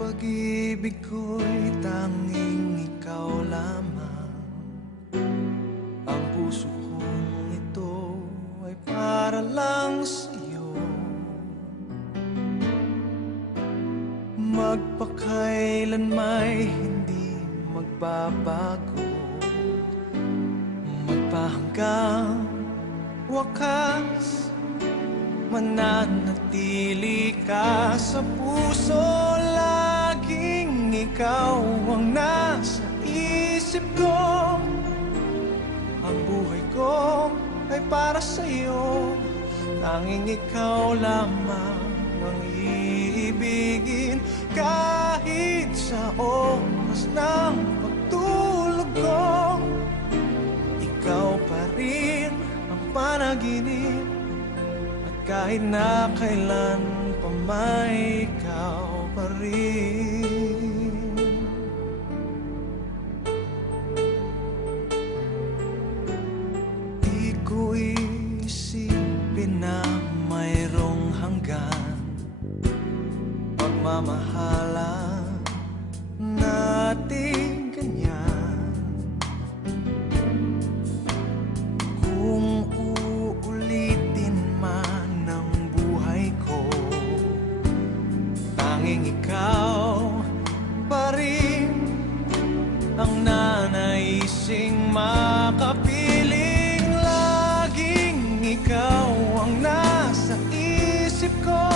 pag-ibig ko'y tanging ikaw lamang. Ang puso kong ito ay para lang sa'yo. Magpakailan may hindi magbabago, magpahanggang wakas, mananatili ka sa puso. Laging ikaw ang nasa isip ko. Ang buhay ko ay para sa'yo. Tanging ikaw lamang ang iibigin. Kahit sa oras ng pagtulog ko, ikaw pa rin ang panaginip. Kahit na kailan pa may ikaw pa rin. Di ko isipin na mayroong hanggan pagmamahalan natin ganyan. Kung uulitin man tanging ikaw pa rin ang nanaising makapiling. Laging ikaw ang nasa isip ko.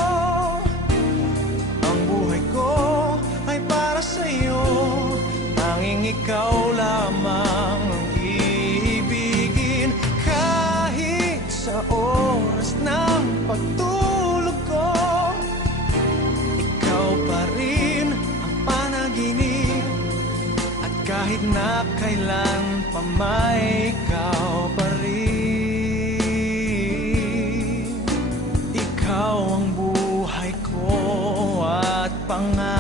Ang buhay ko ay para sa'yo. Tanging ikaw lamang ang iibigin. Kahit sa oras ng pagtulog ko, pa rin ang panaginip. At kahit na kailan pa may ikaw pa rin. Ikaw ang buhay ko at pangarap.